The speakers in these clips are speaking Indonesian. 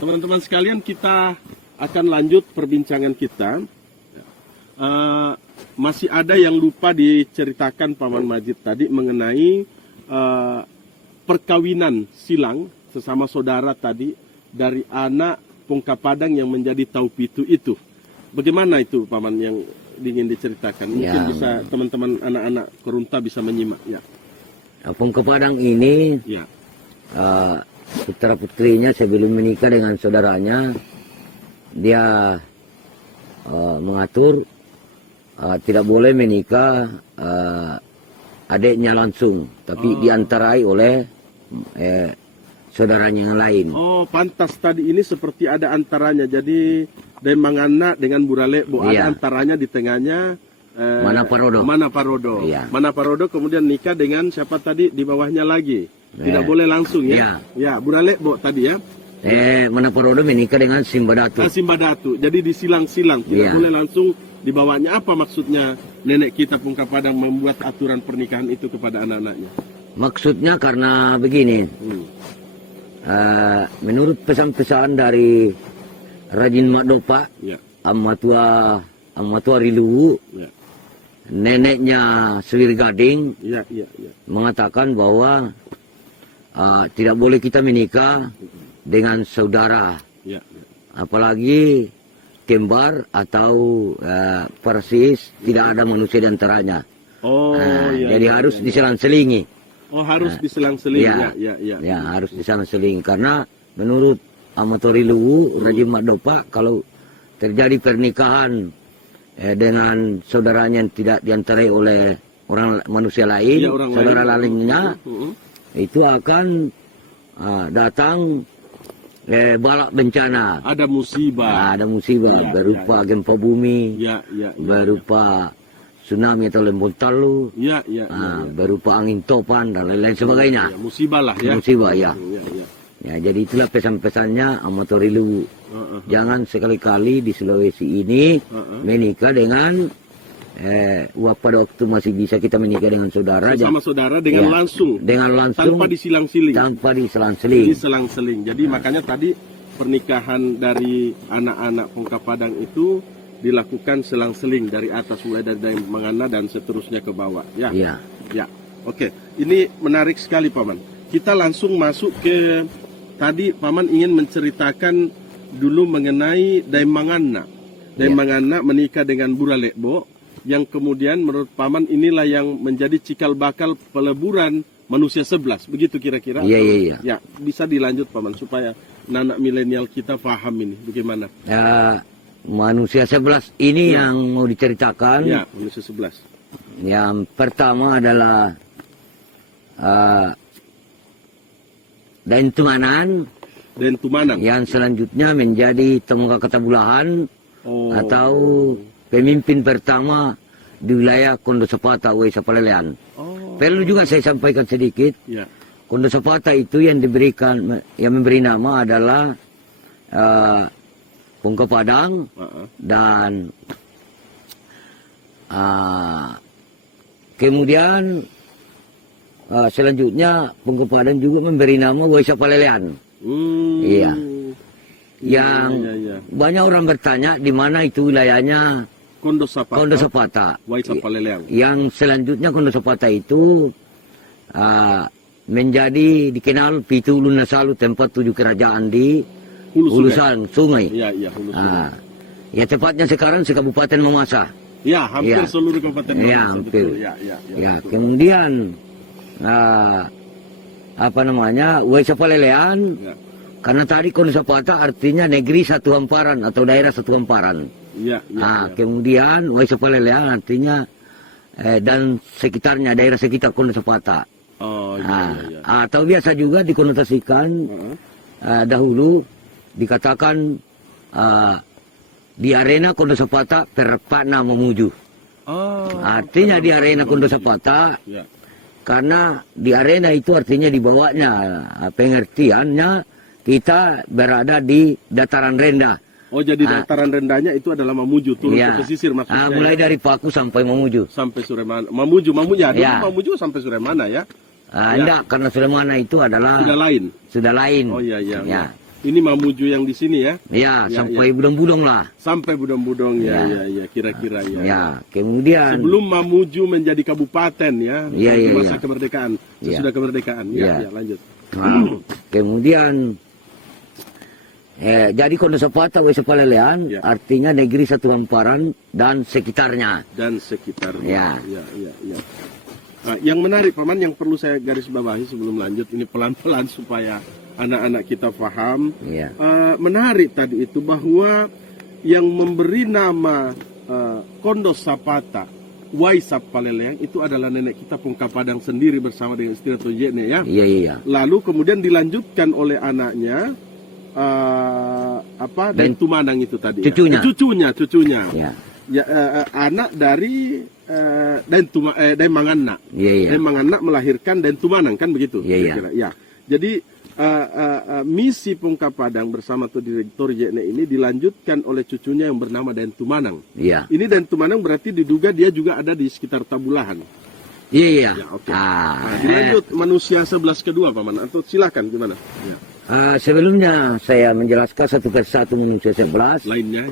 teman-teman sekalian, kita akan lanjut perbincangan kita. Masih ada yang lupa diceritakan Paman Majid tadi mengenai perkawinan silang sesama saudara tadi dari anak Pongka Padang yang menjadi Taupitu itu. Bagaimana itu Paman yang ingin diceritakan? Mungkin bisa teman-teman anak-anak Korunta bisa menyimak. Ya. Pongka Padang ini putra putrinya sebelum menikah dengan saudaranya, dia mengatur tidak boleh menikah adiknya langsung, tapi diantarai oleh saudaranya yang lain. Oh, pantas tadi ini seperti ada antaranya. Jadi Demangana dengan Buralebo ada antaranya di tengahnya. Manaparodo. Manaparodo. Iya. Manaparodo kemudian nikah dengan siapa tadi di bawahnya lagi. Tidak boleh langsung ya. Ya, Buralebo tadi ya. Manaparodo menikah dengan Simbadatu. Simbadatu. Jadi disilang-silang, tidak boleh langsung dibawanya. Apa maksudnya nenek kita Pongka Padang membuat aturan pernikahan itu kepada anak-anaknya? Maksudnya karena begini. Menurut pesan-pesan dari Rajin Makdopa, Amatua Riluwu, neneknya Swir Gading, mengatakan bahwa tidak boleh kita menikah dengan saudara, apalagi kembar atau persis, tidak ada manusia di antaranya. Jadi harus diselang-selingi. Harus diselang-seling. Ya, harus diselang-seling. Karena menurut Amatua Riluwu, Rajin Makdopa, kalau terjadi pernikahan dengan saudaranya yang tidak diantarai oleh orang manusia lain, saudara lainnya, itu akan datang balak bencana. Ada musibah. Ada musibah berupa gempa bumi, berupa tsunami atau lembontalu, berupa angin topan dan lain-lain sebagainya. Musibah lah ya. Musibah ya. Ya, jadi itulah pesan-pesannya Amatua Riluwu. Jangan sekali-kali di Sulawesi ini menikah dengan pada waktu masih bisa kita menikah dengan saudara. Sama saudara dengan langsung. Dengan langsung. Tanpa disilang-siling. Tanpa diselang-seling. Diselang-seling. Jadi makanya tadi pernikahan dari anak-anak Pongka Padang itu dilakukan selang-seling dari atas, mulai dari Mangana dan seterusnya ke bawah. Ya. Oke. Ini menarik sekali Paman. Kita langsung masuk ke tadi Paman ingin menceritakan dulu mengenai Daimangana. Daimangana menikah dengan Buralebo, yang kemudian menurut Paman inilah yang menjadi cikal bakal peleburan manusia 11. Begitu kira-kira? Iya. Ya, bisa dilanjut Paman supaya anak milenial kita paham ini bagaimana. Manusia 11 ini yang mau diceritakan. Ya, manusia 11. Yang pertama adalah Daintumanan. Yang selanjutnya menjadi Temuka Katabulahan atau pemimpin pertama di wilayah Kondo Sapata, Waisa Palelean. Perlu juga saya sampaikan sedikit. Kondo Sapata itu yang memberi nama adalah Pongka Padang dan kemudian selanjutnya Pongka Padang juga memberi nama Waisa Palelean. Iya. Yang banyak orang bertanya di mana itu wilayahnya Kondo Sapata. Waisa Palelean. Yang selanjutnya Kondo Sapata itu menjadi dikenal Pitu Lunasalu, tempat 7 kerajaan di Hulusan Sungai. Ya tepatnya sekarang Kabupaten Mamasa. Ya, hampir seluruh kabupaten Mamasa. Ya, hampir. Ya, kemudian Waisa Palelean, karena tadi Kondo Sapata artinya negeri satu hamparan atau daerah satu hamparan. Kemudian Waisa Palelean artinya dan sekitarnya, daerah sekitar Kondo Sapata. Atau biasa juga dikonotasikan dahulu dikatakan di arena Kondo Sapata Perpana Mamuju. Artinya di arena Kondo Sapata, karena di arena itu artinya di bawahnya, pengertiannya kita berada di dataran rendah. Jadi dataran rendahnya itu adalah Mamuju, turun ke pesisir maksudnya. Mulai dari Paku sampai Mamuju. Sampai Suremana. Mamuju sampai Suremana ya. Enggak, karena Suremana itu adalah sudah lain. Oh iya. Ini Mamuju yang di sini ya? Ya, sampai Budong-Budong lah. Sampai Budong-Budong ya, kira-kira ya. Ya, kemudian sebelum Mamuju menjadi kabupaten ya, masa ya. kemerdekaan, sesudah kemerdekaan. Ya, lanjut. Nah, kemudian jadi Kondo Sapata Wesa Palelean artinya negeri satu hamparan dan sekitarnya. Dan sekitarnya. Ya. Nah, yang menarik Paman, yang perlu saya garis bawahi sebelum lanjut ini pelan-pelan supaya anak-anak kita paham. Menarik tadi itu bahwa yang memberi nama Kondo Sapata Waisap Paleleang itu adalah nenek kita Pongka Padang sendiri bersama dengan istri Tojekne ya. Iya. Lalu kemudian dilanjutkan oleh anaknya dan Tumanang itu tadi. Cucunya. Ya, anak dari Den Manganna. Den Manganna melahirkan Den Tumanang kan begitu. Kira-kira. Ya. Jadi misi Pongka Padang bersama Direktur Jekne ini dilanjutkan oleh cucunya yang bernama Den Tumanang. Ini Den Tumanang berarti diduga dia juga ada di sekitar Tabulahan. Iya. Okay. Dilanjut manusia 11 kedua Paman, atau silakan gimana? Sebelumnya saya menjelaskan satu persatu manusia 11. Lainnya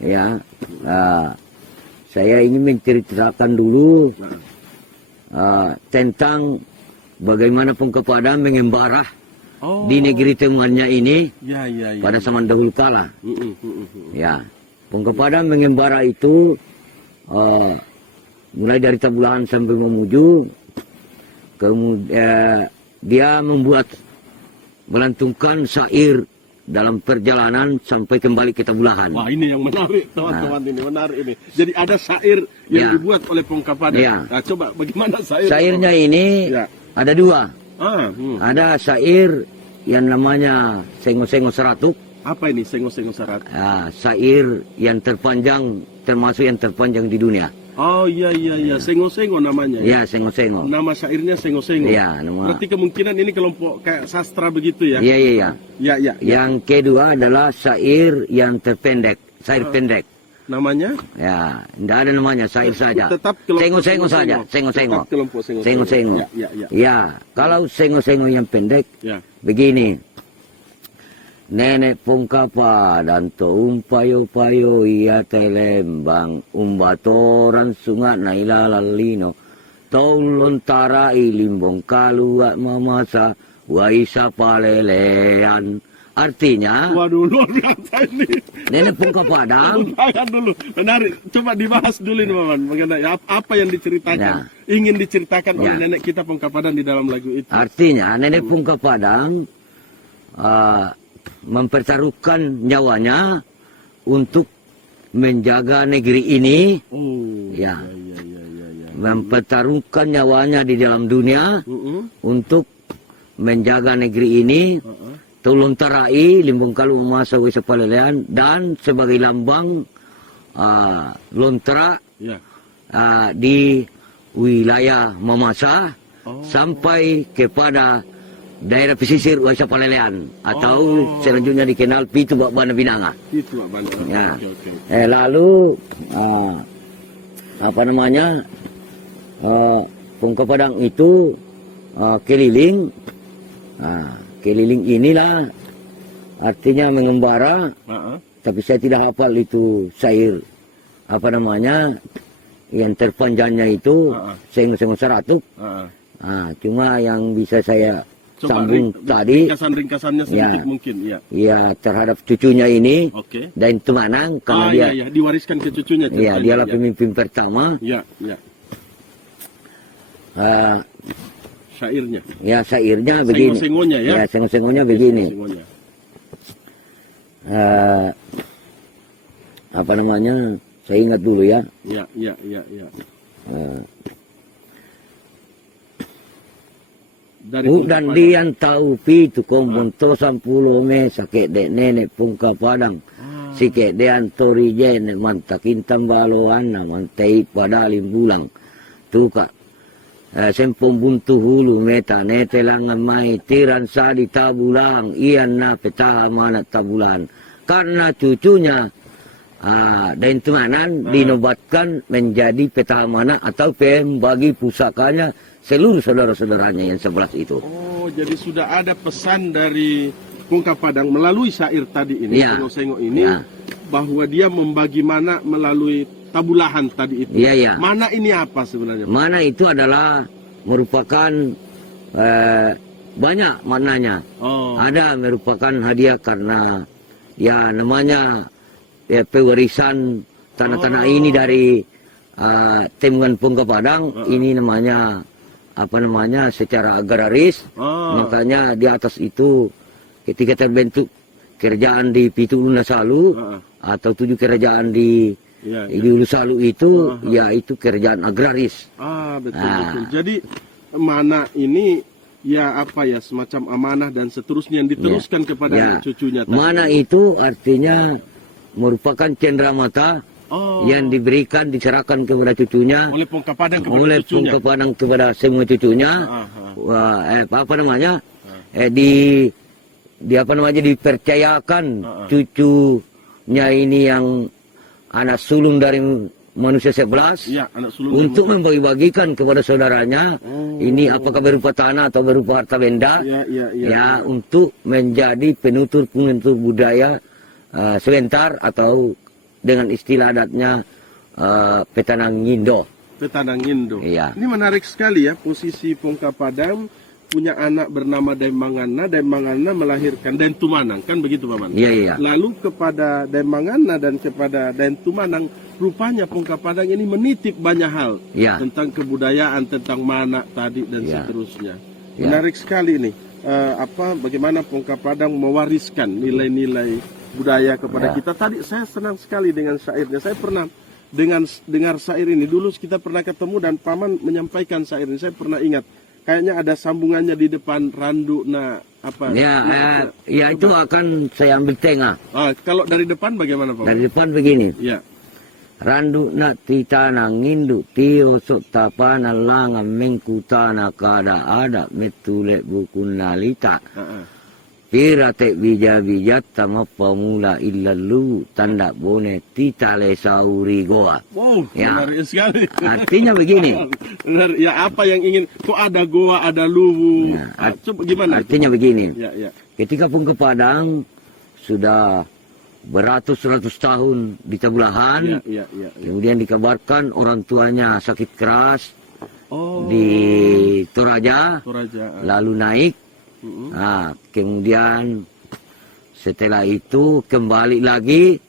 ya. Saya ingin menceritakan dulu tentang bagaimana Pongka Padang mengembara di negeri temannya ini pada zaman dahulu kala. Pongka Padang mengembara itu mulai dari Tabulahan sampai Mamuju. Kemudian dia melantunkan syair dalam perjalanan sampai kembali ke Tabulahan. Wah, ini yang menarik teman-teman, ini menarik ini. Jadi ada syair yang dibuat oleh Pongka Padang. Nah, coba bagaimana syairnya ini? Ada dua. Ada syair yang namanya Sengo-Sengo Seratuk. Apa ini Sengo-Sengo Seratuk? Syair yang terpanjang, termasuk yang terpanjang di dunia. Oh iya, Sengo-Sengo namanya. Ya, Sengo-Sengo. Nama syairnya Sengo-Sengo. Berarti kemungkinan ini kelompok kayak sastra begitu ya? Iya. Yang kedua adalah syair yang terpendek, syair pendek. Namanya? Ya, tidak ada namanya, syair saja. Tetap Sengo-Sengo saja, Sengo-Sengo. Kelompok Sengo-Sengo. Ya, kalau Sengo-Sengo yang pendek, begini. Nenek Pongka Padang to umpayo-payo ia telembang umbatoran sungat naila lalino taulon tarai limbong kaluat mamasa waisa palelean. Artinya, waduh, luar biasa ini. Nenek Pongka Padang. Jangan dulu, menarik. Coba dibahas dulu nih Maman, mengenai apa yang diceritakan, ingin diceritakan oleh nenek kita Pongka Padang di dalam lagu itu. Artinya, Nenek Pongka Padang mempertaruhkan nyawanya untuk menjaga negeri ini. Mempertaruhkan nyawanya di dalam dunia untuk menjaga negeri ini. Tulung tarai limbong kalu masa Wesa Palelean dan sebagai lambang lontera di wilayah Mamasa sampai kepada daerah pesisir Wesa Palelean atau selanjutnya dikenal Pitu Bakbana Binanga. Lalu Pongka Padang itu keliling. Keliling inilah artinya mengembara. Tapi saya tidak hafal itu syair yang terpanjangnya itu Sengo-Sengo Seratuk. Cuma yang bisa saya sambung tadi ringkasannya sedikit mungkin terhadap cucunya ini dan Tumanang karena dia diwariskan ke cucunya. Dialah pemimpin pertama. Syairnya. Syairnya begini. Sengo-sengonya ya. Sengo-sengonya begini. Saya ingat dulu ya. Dan dian tahu pitu kombonto sampulo me sakit dek nenek Pongka Padang. Sikit dean tori jene mantakin tambaloan mantai pada limbulang. Tuka. Sempong buntu hulu meta netelang mai tiran sadi tabulang ian na petaha mana tabulan. Karena cucunya dan Tumanan dinobatkan menjadi petaha mana atau pembagi pusakanya seluruh saudara-saudaranya yang 11 itu. Oh, jadi sudah ada pesan dari Pungka Padang melalui syair tadi ini, Ya. Sengok-Sengok ini, Ya. bahwa dia membagi mana melalui tabulahan tadi itu. Iya, iya. Mana ini apa sebenarnya? Mana itu adalah merupakan banyak maknanya. Oh. Ada merupakan hadiah karena ya namanya ya pewarisan tanah-tanah ini dari Timungan Pungka Padang. Ini namanya apa namanya secara agraris. Makanya di atas itu ketika terbentuk kerajaan di Pitu Lunasalu atau 7 kerajaan di Lusalu itu ya itu kerajaan agraris. Betul. Jadi mana ini ya apa ya semacam amanah dan seterusnya yang diteruskan kepada cucunya. Mana itu artinya merupakan cenderamata yang diberikan diserahkan kepada cucunya oleh Pungka Padang kepada oleh cucunya. Pungka Padang kepada semua cucunya. Apa namanya di apa namanya dipercayakan cucunya ini yang anak sulung dari manusia 11 anak sulung untuk membagi-bagikan kepada saudaranya. Ini apakah berupa tanah atau berupa harta benda ya untuk menjadi penutur budaya sebentar atau dengan istilah adatnya Petanang Ngindo. Petanang Ngindo. Iya. Ini menarik sekali ya posisi Pungka Padang punya anak bernama Daimangana, Daimangana melahirkan Daim Tumanang, kan begitu Paman? Iya. Lalu kepada Daimangana dan kepada Daim Tumanang, rupanya Pungka Padang ini menitip banyak hal tentang kebudayaan, tentang mana tadi dan seterusnya. Menarik sekali nih, bagaimana Pungka Padang mewariskan nilai-nilai budaya kepada kita. Tadi saya senang sekali dengan syairnya. Saya pernah dengar syair ini dulu, kita pernah ketemu dan Paman menyampaikan syair ini. Saya pernah ingat. Kayaknya ada sambungannya di depan randu apa? Ya itu akan saya ambil tengah. Kalau dari depan bagaimana Pak? Dari depan begini. Ya. Randu na titana ngindu tio sok tapana langa mengkutana kada ada metule buku nalita. Pira te bija-bijat tama pamula ilalu tanda bone titale sauri goa. Wow, menarik sekali. Artinya begini. Ya apa yang ingin? Kok ada goa, ada luwu? Coba gimana? Artinya begini. Ya. Ketika Pungka Padang sudah beratus-ratus tahun di Tabulahan, kemudian dikabarkan orang tuanya sakit keras di Toraja, lalu naik. Kemudian setelah itu kembali lagi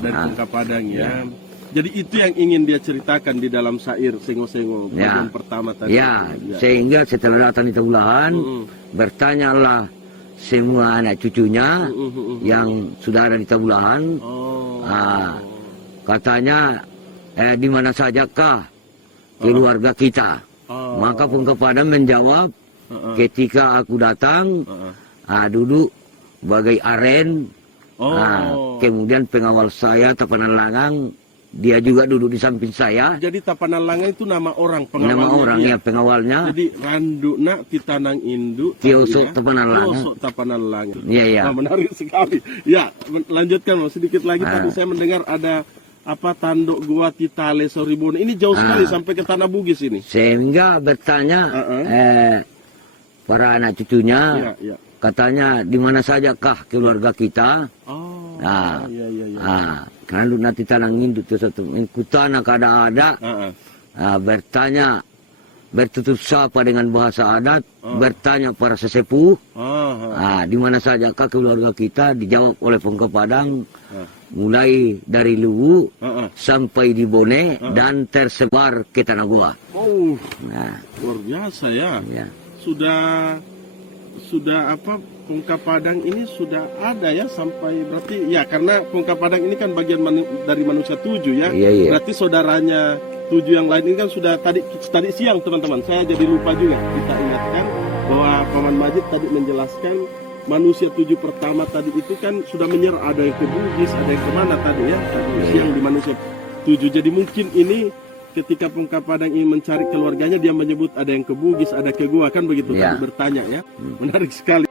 dari Pungka Padang ya. Jadi itu yang ingin dia ceritakan di dalam syair Sengo-Sengo bagian pertama tadi. Sehingga setelah datang di Tabulahan, bertanyalah semua anak cucunya yang sudah ada di Tabulahan. Katanya di mana sajakah keluarga kita? Maka Pungka Padang menjawab, ketika aku datang, duduk bagai aren, kemudian pengawal saya Tapanan Langang, dia juga duduk di samping saya. Jadi Tapanan Langang itu nama orang pengawalnya. Nama orang ya pengawalnya. Jadi Randuna Titanang Indu. Tiosok Tapanan Langang. Tiosok Tapanan Langang. Iya. Menarik sekali. Ya, lanjutkan sedikit lagi. Tadi saya mendengar ada tanduk gua Titale Soribone. Ini jauh sekali sampai ke Tanah Bugis ini. Sehingga bertanya para anak cucunya, katanya di mana sajakah keluarga kita? Karena nanti tanang induk itu satu kutana kada ada. Bertanya, bertutur sapa dengan bahasa adat, bertanya para sesepuh, di mana sajakah keluarga kita? Dijawab oleh Pungka Padang, mulai dari Luwu sampai di Bone dan tersebar ke Tanah Goa. Luar biasa ya. Sudah Pungka Padang ini sudah ada ya sampai berarti ya karena Pungka Padang ini kan bagian dari manusia 7 ya. Berarti saudaranya 7 yang lain ini kan sudah tadi siang teman-teman. Saya jadi lupa juga kita ingatkan bahwa Paman Majid tadi menjelaskan manusia 7 pertama tadi itu kan sudah menyerah, ada yang ke Bugis, ada yang kemana tadi ya. Tadi siang di manusia 7. Jadi mungkin ini ketika Pungka Padang ingin mencari keluarganya, dia menyebut ada yang ke Bugis, ada ke Gua, kan begitu tadi bertanya ya. Menarik sekali.